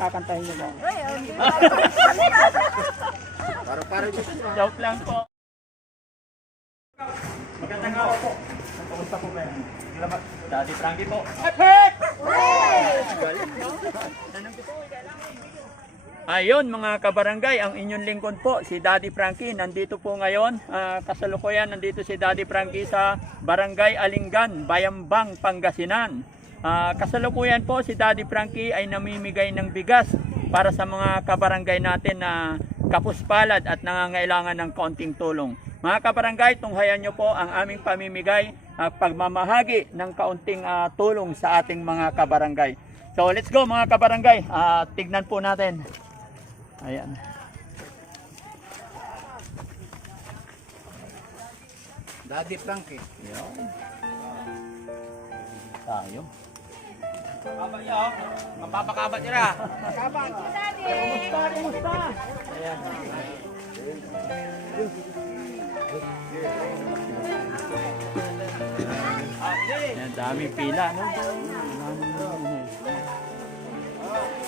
kakantahin niyo po? Paro-paro dito. Joke lang po. Magandang araw po. Kumusta po kayo? Salamat. Daddy Frankie po. Hep! Ayun mga kabarangay, ang inyong lingkod po, si Daddy Frankie, nandito po ngayon. Kasalukuyan, nandito si Daddy Frankie sa Barangay Alinggan, Bayambang, Pangasinan. Kasalukuyan po, si Daddy Frankie ay namimigay ng bigas para sa mga kabarangay natin na kapuspalad at nangangailangan ng kaunting tulong. Mga kabarangay, tunghayan nyo po ang aming pamimigay at pagmamahagi ng kaunting tulong sa ating mga kabarangay. So let's go mga kabarangay, tignan po natin. Ayan. Daddy Frankie. Ayan. Tayo. Kabat niya, oh. Mapapakabat niya na. Kaban. Kumusta? Ayan. Ayan, daming pila, no?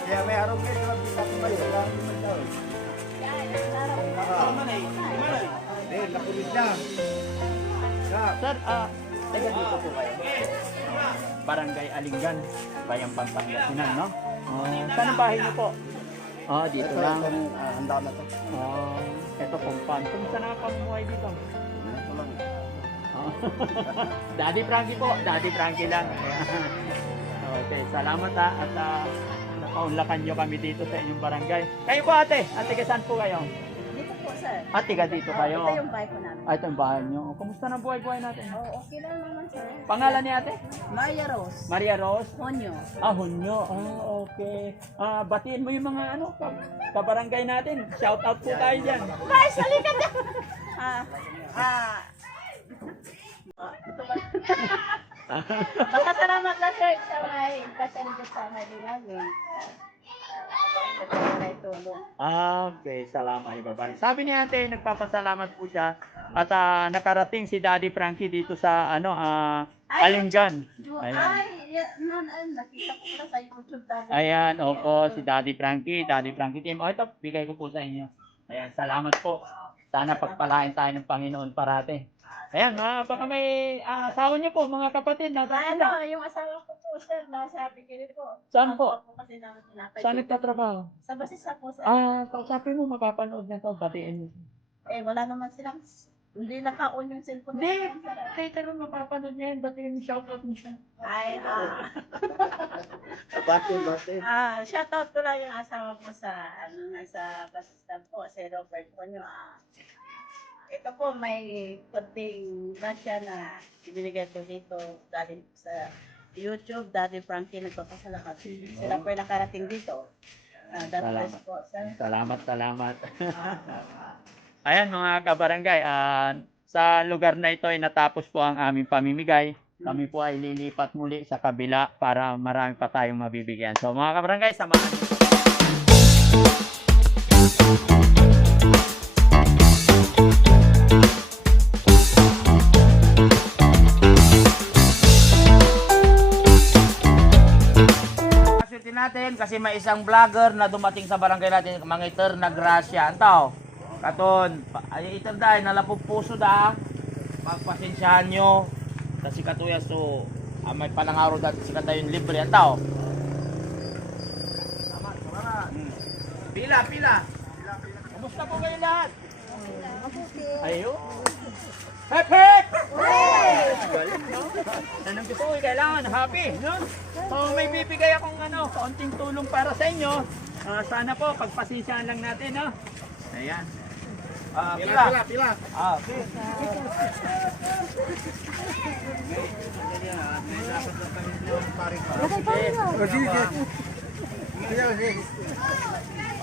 Kaya may araw ngayon, kita ko kayo. Nakulit na. Sir, taga dito po kayo. Barangay Alinggan, Bayambang, Pangasinan, no? Saan ang bahay niyo po? Dito lang. Handa na to. Ito pong pan. Kumusta na pamumuhay dito? Ito lang. Daddy Frankie po. Daddy Frankie lang. Okay, salamat at nakaunlakan nyo kami dito sa inyong barangay. Kayo po ate? Ate, saan po kayo? Dito po, sir. Ate, dito kayo? Ito yung bahay ko namin. Ito yung bahay nyo. Kumusta na buhay-buhay natin? Okay lang naman, sir. Pangalan ni ate? Maria Rose. Maria Rose? Honyo. Hunyo. Okay. Batiin mo yung mga kabarangay natin. Shout out po tayo dyan. Guys, halika dyan! Magkasalamat lang, sir, sa may kasalubot sa may dinagin. Okay, salamat ibabalik. Sabi ni ate, nagpapasalamat po siya at nakarating si Daddy Frankie dito sa Alinggan. Nakita ko na sa YouTube dati. Ayan, opo, si Daddy Frankie team. Ito, bigay ko po sa inyo. Ayan, salamat po. Sana pagpalain tayo ng Panginoon parate. Ayan, baka may asawa niyo po, mga kapatid. Yung asawa ko po, sir, nasa Pikilit po. Saan po? Kasi namin tinapay. Saan nagtatrabaho? Sa basisa po, sir. Kausapin mo, mapapanood na to, batiin mo. Wala naman silang, hindi naka-on yung cellphone. Hindi, kahit ano mapapanood niya yan, batiin mo, shoutout mo siya. Bate. Shoutout ko lang yung asawa ko sa, sa basistan po, si Robert po nyo. Ito po, may kunting grasya na ibinigay ko dito galing sa YouTube. Daddy Frankie, nagpapasalamat. Sila po yung nakarating dito. God bless po, sir. Salamat. Ayan mga kabarangay, sa lugar na ito ay natapos po ang aming pamimigay. Kami po ay lilipat muli sa kabila para marami pa tayong mabibigyan. So mga kabarangay, samahan niyo. Natin kasi may isang vlogger na dumating sa barangay natin, mangiter na grasya. Antaw, katon, ay iter dahil nalapog puso da, pagpasensyahan nyo, kasi katuyas to, may panangaro dati si katayon libre. Antaw. Pila. Kumusta po kayo lahat? Ayun. Hep! Anong gusto ko, kailangan happy, no? So may bibigay akong kaunting tulong para sa inyo. Sana po pagpasensyahan lang natin, no? Ayan. Pila.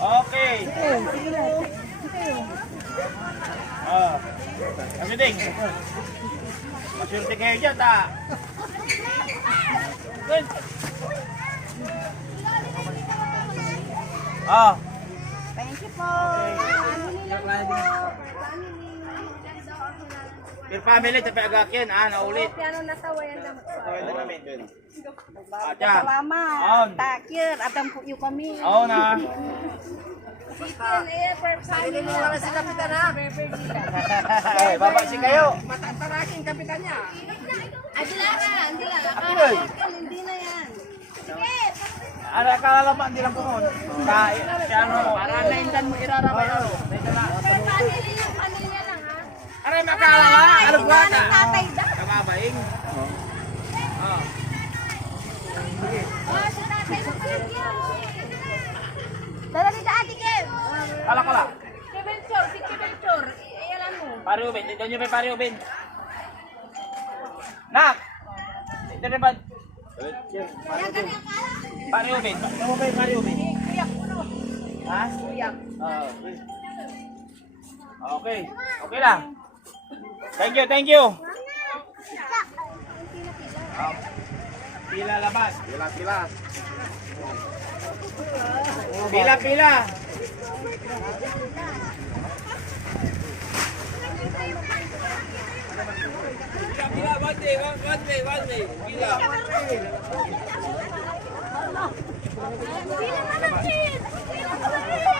Okay. Okay. Kami ding. Masyurte kayo dyan, ta. Thank you po. Family lang po. Family. Your family, tapi agak yan, naulit. Piano na sa wayan na Aja. Salamat. On. Takir, atang puyo kami. Oo na. Sitin, sarili mo naman si Kapitan ha. Ay, baba si kayo. Matantarakin Kapitan niya. Adi Lara. Apiloy. Hindi na yan. Sige. Ano, akala pa, hindi lang kumon. Piano. Para naindan mo irarabay ano. Pamilya lang ha. Aray, makalala. Ano ba ka? Tatay da. Kamabaing. Oh, si tatay mo pala yan. Dala ni Ate Ken. Kala. Si Kibelchor. Ayan mo. Pare Ubin, dito nyo may pare Ubin. Nak! Dito na ba? Yan kanya akala. Pare Ubin. Ano mo ba yung pare Ubin? Kuyak puno. Ha? Kuyak. Okay. Okay lang. Thank you. Pila labas. Pila.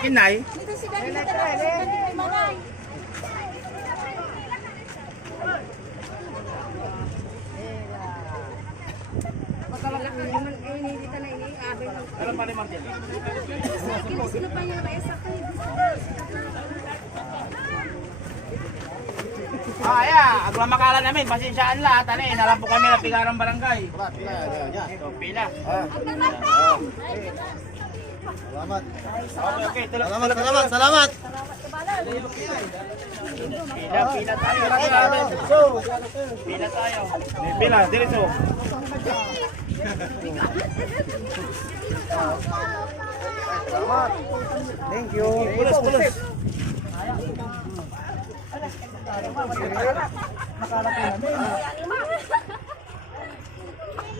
Kinay? Dito si Dani dito na. Dito may manay. Ano pa ni Martin? Sino pa yung maesa ko? Agla makala namin, pasensyaan lahat. Ano eh, nalampo kami na Pigarang Barangay. So, pila. Salamat. Okay, tulog. Salamat. Pila tayo. Pila tayo. Pila, diretso. Thank you. Pulos.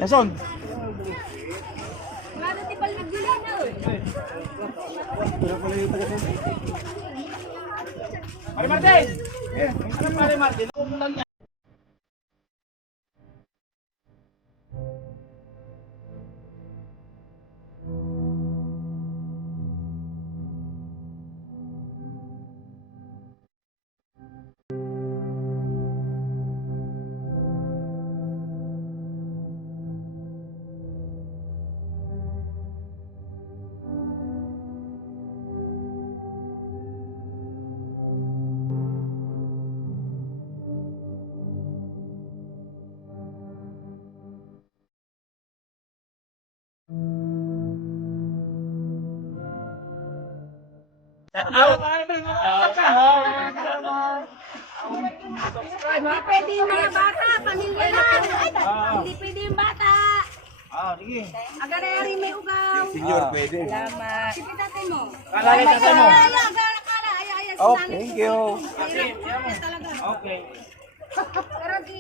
Nason? Mara ti balik dili na. Pare Martin! Ano Pare Martin? Hindi pwede yung mga bata, pamilya lang. Hindi pwede yung bata. Sige. Agarari may ugaw. Senior, pwede. Salamat. Sige tatay mo. Kalali tatay mo. Agara. Ay. Okay, thank you. Talaga. Okay. Pero di.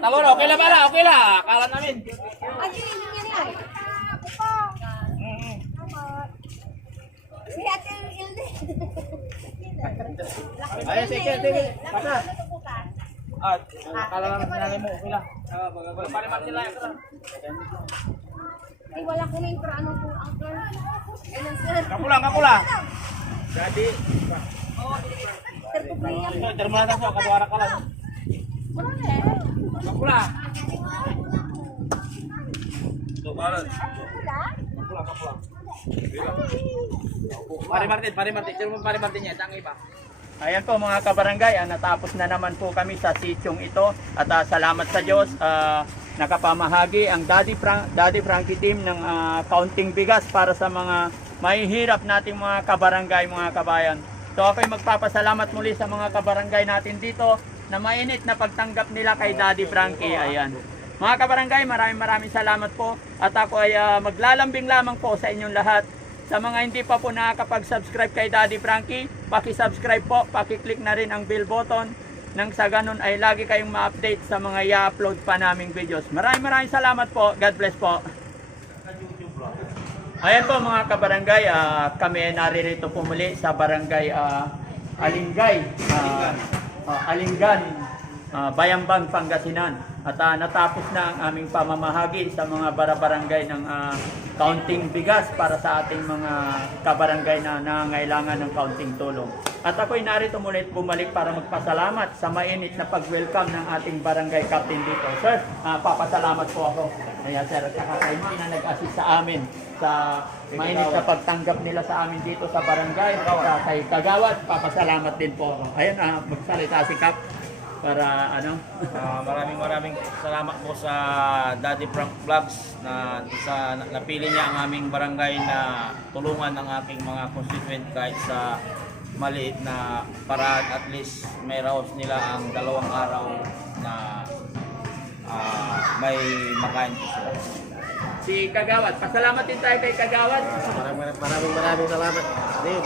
Talon, okay lang pala, okay lang. Akala namin. Ay, hindi yan. Si Ate Ilde. Ayun, sige. Pasa. Akala namin sinanay mo, okay lang. Pare Martin lang. Ay, wala ko na yung ano po, uncle. Ayun, sir. Kapula. Jadi, Sir, kubliyan. ito, termala sa kaduara ka lang. Kapula. Ito, para. Kapula. Pare Martin. Sino mo Pare Martin niya? Tangi pa. Ayan po mga kabarangay, natapos na naman po kami sa sityong ito at salamat sa Diyos, nakapamahagi ang Daddy Frankie team ng kaunting bigas para sa mga mahihirap nating mga kabarangay, mga kabayan. So ako'y magpapasalamat muli sa mga kabarangay natin dito na mainit na pagtanggap nila kay Daddy Frankie. Ayan. Mga kabarangay, maraming salamat po at ako ay maglalambing lamang po sa inyong lahat. Sa mga hindi pa po nakakapag-subscribe kay Daddy Frankie, paki-subscribe po, paki-click na rin ang bell button nang sa ganun ay lagi kayong ma-update sa mga i-upload pa naming videos. Maraming salamat po. God bless po. Ayan po mga kabarangay, kami ay naririto po muli sa barangay Alingay. Alinggan, Bayambang, Pangasinan. At natapos na ang aming pamamahagi sa mga barangay ng kaunting bigas para sa ating mga kabarangay na nangangailangan ng kaunting tulong. At ako'y narito mulit bumalik para magpasalamat sa mainit na pag-welcome ng ating barangay captain dito. Sir, papasalamat po ako. Kaya sir, kay ma'am na nag-assist sa amin sa mainit na pagtanggap nila sa amin dito sa barangay. Kay Kagawad, papasalamat din po ako. Ayun, magsalita si Kap para ano. Maraming salamat po sa Daddy Frank Vlogs na napili niya ang aming barangay na tulungan ang aking mga constituent kahit sa maliit na paraan. At least may raos nila ang 2 araw na may makain po sila. Si Kagawad, pasalamat din tayo kay Kagawad. Maraming salamat din,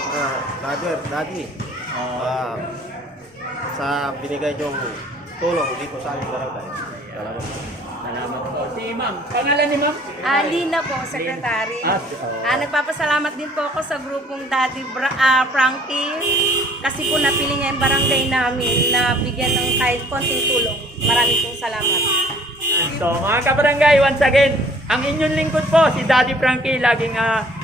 brother, daddy. Sa binigay niyong tulong dito sa aming barangay. Salamat. Salamat po. Si ma'am, pangalan ni ma'am? Lina po, secretary. Oh. Nagpapasalamat din po ako sa grupong Daddy Frankie kasi po napili niya yung barangay namin na bigyan ng kahit konting tulong. Maraming pong salamat. So mga kabarangay, once again, ang inyong lingkod po, si Daddy Frankie, laging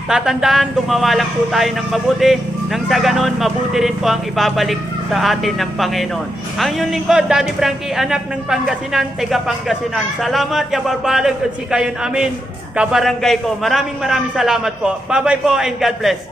tatandaan, gumawa lang po tayo ng mabuti, nang sa ganon, mabuti rin po ang ibabalik sa atin ng Panginoon. Ang inyong lingkod, Daddy Frankie, anak ng Pangasinan, taga Pangasinan. Salamat, yabarbalag at si kayon amin, kabarangay ko. Maraming salamat po. Bye-bye po and God bless.